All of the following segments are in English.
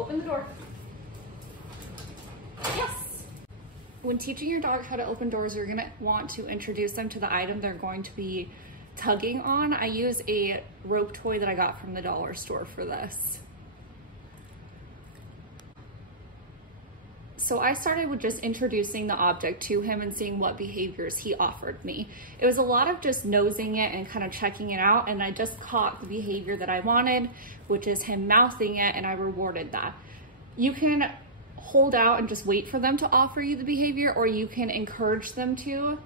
Open the door. Yes. When teaching your dog how to open doors, you're gonna want to introduce them to the item they're going to be tugging on. I use a rope toy that I got from the dollar store for this. So I started with just introducing the object to him and seeing what behaviors he offered me. It was a lot of just nosing it and kind of checking it out, and I just caught the behavior that I wanted, which is him mouthing it, and I rewarded that. You can hold out and just wait for them to offer you the behavior, or you can encourage them to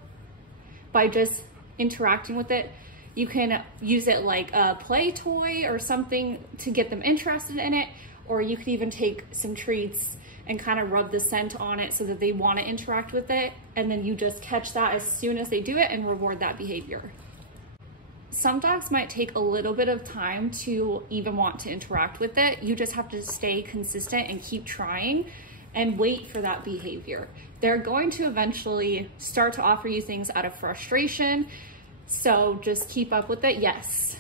by just interacting with it. You can use it like a play toy or something to get them interested in it, or you could even take some treats and kind of rub the scent on it so that they want to interact with it, and then you just catch that as soon as they do it and reward that behavior. Some dogs might take a little bit of time to even want to interact with it. You just have to stay consistent and keep trying and wait for that behavior. They're going to eventually start to offer you things out of frustration, so just keep up with it, yes,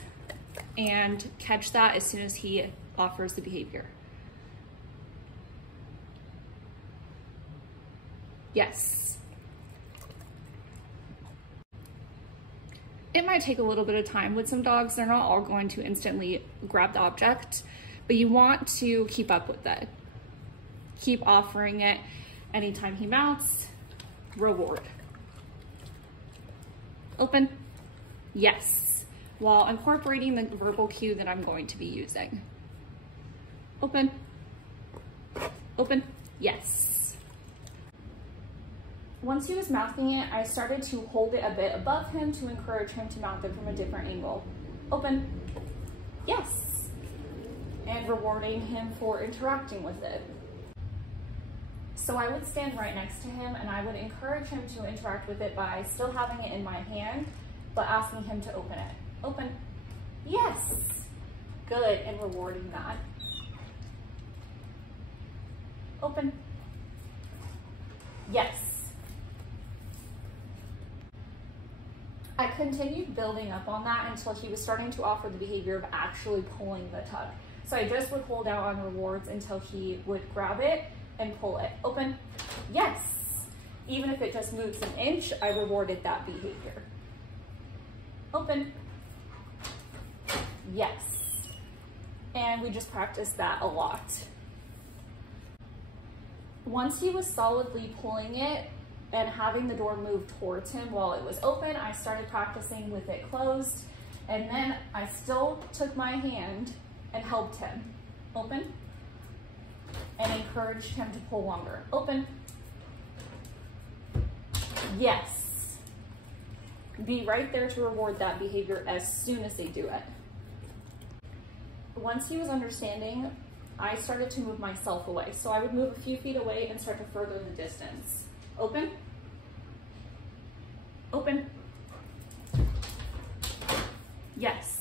and catch that as soon as he offers the behavior. Yes. It might take a little bit of time with some dogs. They're not all going to instantly grab the object, but you want to keep up with it. Keep offering it. Anytime he mounts, reward. Open. Yes. While incorporating the verbal cue that I'm going to be using. Open. Open. Yes. Once he was mouthing it, I started to hold it a bit above him to encourage him to mouth it from a different angle. Open. Yes. And rewarding him for interacting with it. So I would stand right next to him and I would encourage him to interact with it by still having it in my hand, but asking him to open it. Open. Yes. Good, and rewarding that. Open. Yes. I continued building up on that until he was starting to offer the behavior of actually pulling the tug. So I just would hold out on rewards until he would grab it and pull it. Open. Yes. Even if it just moves an inch, I rewarded that behavior. Open. Yes. And we just practiced that a lot. Once he was solidly pulling it and having the door move towards him while it was open, I started practicing with it closed, and then I still took my hand and helped him. Open. And encouraged him to pull longer. Open. Yes. Be right there to reward that behavior as soon as they do it. Once he was understanding, I started to move myself away. So I would move a few feet away and start to further the distance. Open. Open. Yes.